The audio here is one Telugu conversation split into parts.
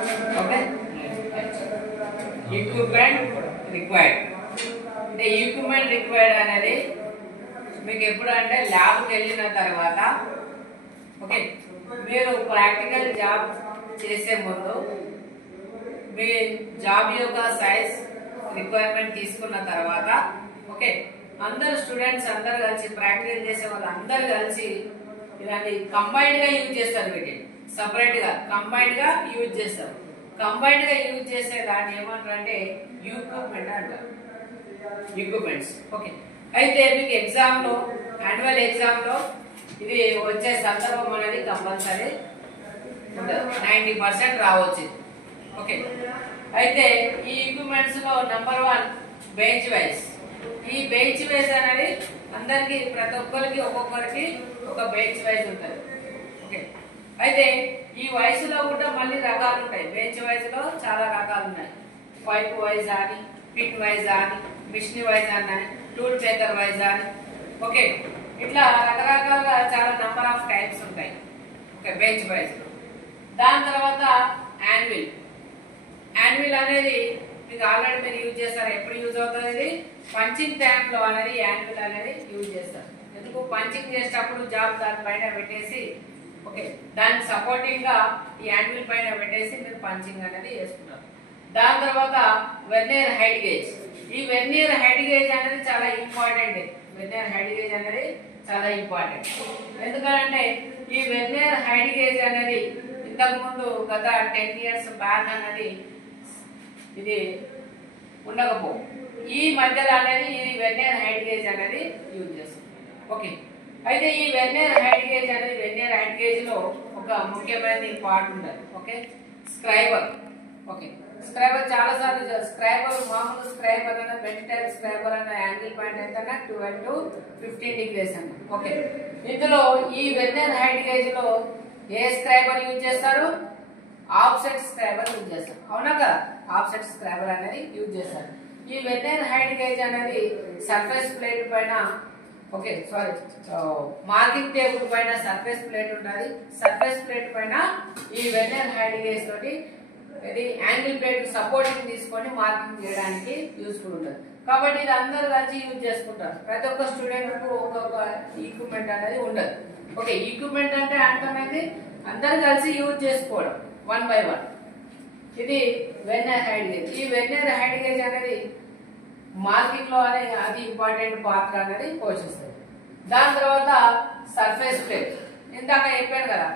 Okay. Equipment required. The equipment required అనేది మీకు ఎప్పుడు అంటే ల్యాబ్కి వెళ్ళిన తర్వాత ఓకే మీరు ప్రాక్టికల్ జాబ్ చేసే ముందు మీ జాబ్ యొక్క సైజ్ రిక్వైర్మెంట్ తీసుకున్న తర్వాత ఓకే అందరు స్టూడెంట్స్ అందరు కలిసి ప్రాక్టికల్ చేసే వాళ్ళు అందరు కలిసి ఇలాంటి కంబైన్డ్ గా యూజ్ చేస్తారు. వీటిని సపరేట్ గా కంబైన్డ్ గా యూజ్ చేస్తారు. కంబైన్డ్ గా యూజ్ చేసే దాన్ని ఏమంటారు అంటే ఈక్విప్మెంట్ అంటారు. Equipments okay. అయితే మీకు ఎగ్జామ్ లో యాన్యువల్ ఎగ్జామ్ లో ఇది వచ్చే సందర్భం అనేది కంపల్సరీ 90% రావచ్చు. ఓకే. అయితే ఈ ఈక్విప్మెంట్స్ లో నంబర్ 1 బెంచ్ వైజ్. ఈ బెంచ్ వైజ్ అనేది అందరికి ప్రతి ఒక్కరికి ఒక్కొక్కరికి ఒక బెంచ్ వైజ్ ఉంటుంది. ఓకే. అయితే ఈ వయసులో కూడా మళ్ళీ రకాలు ఉంటాయి. బెంచ్ వైజ్ లో చాలా రకాలు ఉన్నాయి. పైప్ వైజ్ అని, పిన్ వైజ్ అని, మిషన్ వైజ్ అని, టూల్ మేకర్ వైజ్ అని ఓకే ఇట్లా రకరకాలుగా చాలా నంబర్ ఆఫ్ టైప్స్ ఉంటాయి. Okay bench wise. దాని తర్వాత యాన్విల్. యాన్విల్ అనేది మీకు ఆల్రెడీ మీరు యూజ్ చేస్తారు. ఎప్పుడు యూజ్ అవుతుంది? ఇది పంచింగ్ టైమ్ లో అనేది యాన్విల్ అనేది యూజ్ చేస్తారు. ఎందుకు పంచింగ్ చేసేటప్పుడు జాబ్ దానిపైన పెట్టేసి ఓకే దానికి సపోర్టింగ్ గా ఈ యాన్విల్ పైన పెట్టేసి మీరు పంచింగ్ అనేది చేసుకుంటారు. దాని తర్వాత వెర్నియర్ హైట్ గేజ్. ఈ వెర్నియర్ హైట్ గేజ్ అనేది చాలా ఇంపార్టెంట్. వెర్నియర్ హైట్ గేజ్ అనేది చాలా ఇంపార్టెంట్. ఎందుకంటే ఈ వెర్నియర్ హైట్ గేజ్ అనేది ఇంతకు ముందు గత 10 years బ్యాక్ అనేది ఇది ఉండకపో ఈ మధ్యలో అనేది ఇది వెర్నియర్ హైట్ గేజ్ అనేది యూజ్ చేస్తుంది. ఓకే. అయితే ఈ వెర్నియర్ హైట్ గేజ్ అనేది వెర్నియర్ హైట్ గేజ్ లో ఒక ముఖ్యమైన పార్ట్ ఉంటుంది. Okay scriber. ఓకే స్క్రైబర్ చాలా సార్లు స్క్రైబర్ మామూలు స్క్రైబర్ అన్న బెంచ్ టైప్ స్క్రైబర్ అన్న యాంగిల్ పాయింట్ ఎంత 12 to 15 degrees అన్న. ఓకే ఇందులో ఈ వెర్నియర్ హైట్ గేజ్ లో ఏ స్క్రైబర్ యూజ్ చేస్తారు? ఆఫ్సెట్ స్క్రైబర్ యూజ్ చేస్తారు. అవునా కదా? ఆఫ్సెట్ స్క్రైబర్ అనేది యూజ్ చేస్తారు. ఈ వెర్నియర్ హైట్ గేజ్ అనేది సర్ఫేస్ ప్లేట్ పైన ఓకే సారీ మార్కింగ్ టేబుల్ పైన సర్ఫేస్ ప్లేట్ ఉంటుంది. సర్ఫేస్ ప్లేట్ పైన ఈ వెర్నియర్ హైట్ గేజ్ తోటి ఇది యాంగిల్ ప్లేట్ సపోర్టింగ్ తీసుకొని మార్కింగ్ చేయడానికి యూస్ఫుల్ ఉంటుంది. కాబట్టి ఇది అందరు కలిసి యూజ్ చేసుకుంటారు. ప్రతి ఒక్క స్టూడెంట్ కు ఒక్కొక్క ఈక్విప్మెంట్ అనేది ఉండదు. ఓకే ఈక్విప్మెంట్ అంటే అర్థమైంది అందరు కలిసి యూజ్ చేసుకోవడం 1 by 1. ఇది వెర్నియర్ హైట్ గేజ్. ఈ వెర్నియర్ హైట్ గేజ్ అనేది మార్కింగ్ లో అనేది అది ఇంపార్టెంట్ పాత్ర అనేది పోషిస్తుంది. దాని తర్వాత సర్ఫేస్ ప్లేట్. ఇందాక చెప్పాను కదా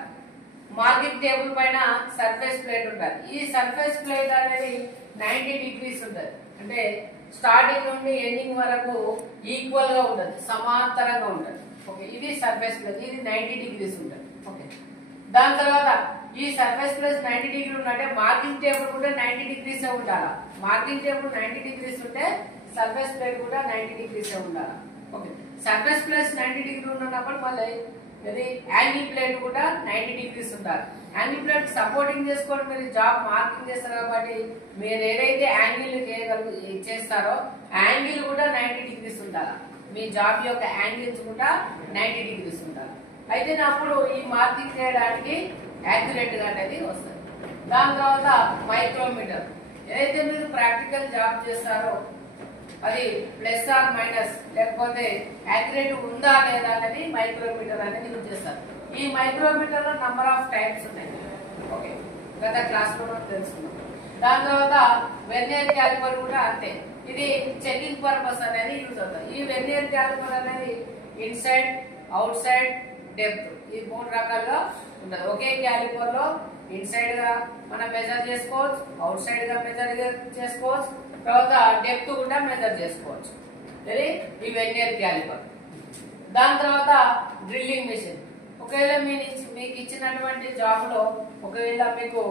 మార్కింగ్ టేబుల్ పైన సర్ఫేస్ ప్లేట్ ఉంటుంది. ఈ సర్ఫేస్ ప్లేట్ అనేది 90 degrees ఉంటుంది. అంటే స్టార్టింగ్ నుండి ఎండింగ్ వరకు ఈక్వల్ గా ఉంటుంది, సమాంతరంగా ఉంటుంది. ఓకే ఇది సర్ఫేస్ ప్లేట్. ఇది 90 degrees ఉంటుంది. ఓకే దాని తర్వాత ఈ సర్ఫేస్ ప్లేస్ 90 degree ఉంటే మార్కింగ్ టేబుల్ కూడా 90 degrees ఉండాలి. మార్కింగ్ టేబుల్ 90 degrees ఉంటే సర్ఫేస్ ప్లేట్ కూడా 90 degrees ఉండాలి. ఓకే సర్ఫేస్ ప్లేస్ 90 degree ఉన్నప్పుడు మళ్ళీ ఇది యాంగిల్ ప్లేట్ కూడా 90 degrees ఉండాలి. యాంగిల్ ప్లేట్ సపోర్టింగ్ చేసుకొని మీరు జాబ్ మార్కింగ్ చేస్తారు కాబట్టి మీరు ఏదైతే యాంగిల్ చేస్తారో యాంగిల్ కూడా 90 degrees ఉండాలి. మీ జాబ్ యొక్క యాంగిల్స్ కూడా 90 degrees ఉండాలి. అయితే అప్పుడు ఈ మార్కింగ్ చేయడానికి యాక్యురేట్ గా అనేది వస్తుంది. దాని తర్వాత మైక్రోమీటర్. ఏదైతే మీరు ప్రాక్టికల్ జాబ్ చేస్తారో అది ప్లస్ ఆర్ మైనస్ లేకపోతే యాక్యురేట్ ఉందా లేదా అనేది మైక్రోమీటర్ అనేది యూజ్ చేస్తారు. ఈ మైక్రోమీటర్ లో నంబర్ ఆఫ్ టైప్స్ ఉన్నాయి. ఓకే గత క్లాస్ లో తెలుసుకున్నాం. దాని తర్వాత వెర్నియర్ క్యాలిపర్ కూడా అంతే. ఇది చెకింగ్ పర్పస్ అనేది యూజ్ అవుతుంది. ఈ వెర్నియర్ క్యాలిపర్ అనేది ఇన్సైడ్, అవుట్ సైడ్, డెప్త్ ఈ 3 రకాలుగా ఉంటుంది. ఒకే క్యాలిపర్ లో ఇన్సైడ్ గా మనం మెజర్ చేసుకోవచ్చు, అవుట్ సైడ్ గా మెజర్ చేసుకోవచ్చు, తర్వాత డెప్త్ కూడా మెజర్ చేసుకోవచ్చు. ఇది ఈ వెర్నియర్ క్యాలిపర్. దాని తర్వాత డ్రిల్లింగ్ మిషన్. ఒకవేళ మీకు ఇచ్చినటువంటి జాబ్ లో ఒకవేళ మీకు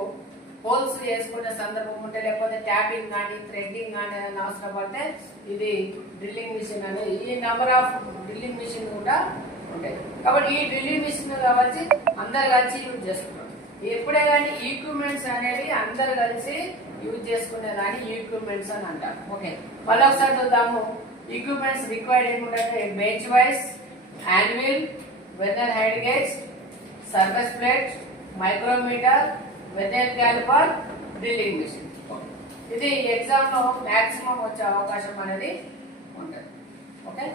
హోల్స్ చేసుకునే సందర్భం ఉంటే లేకపోతే ట్యాపింగ్ కానీ థ్రెడ్డింగ్ కానీ అవసరం పడితే ఇది డ్రిల్లింగ్ మిషన్ అనేది ఈ నెంబర్ ఆఫ్ డ్రిల్లింగ్ మిషన్ కూడా ఉంటాయి. కాబట్టి ఈ డ్రిల్లింగ్ మిషన్ కాబట్టి అందరు కలిసి యూజ్ చేసుకుంటారు. ఎప్పుడే కానీ ఈక్విప్మెంట్స్ అనేవి అందరు కలిసి యూజ్ చేసుకునే దాన్ని ఈక్విప్మెంట్స్ అని అంటారు. ఓకే మళ్ళీ ఒకసారి చూద్దాము. ఈక్విప్మెంట్స్ రిక్వైర్డ్ ఏముంటే bench vice, anvil, vernier height gauge, surface plate, micrometer, vernier caliper, drilling machine. ఇది ఎగ్జామ్ లో మాక్సిమం వచ్చే అవకాశం అనేది ఉంటుంది. ఓకే.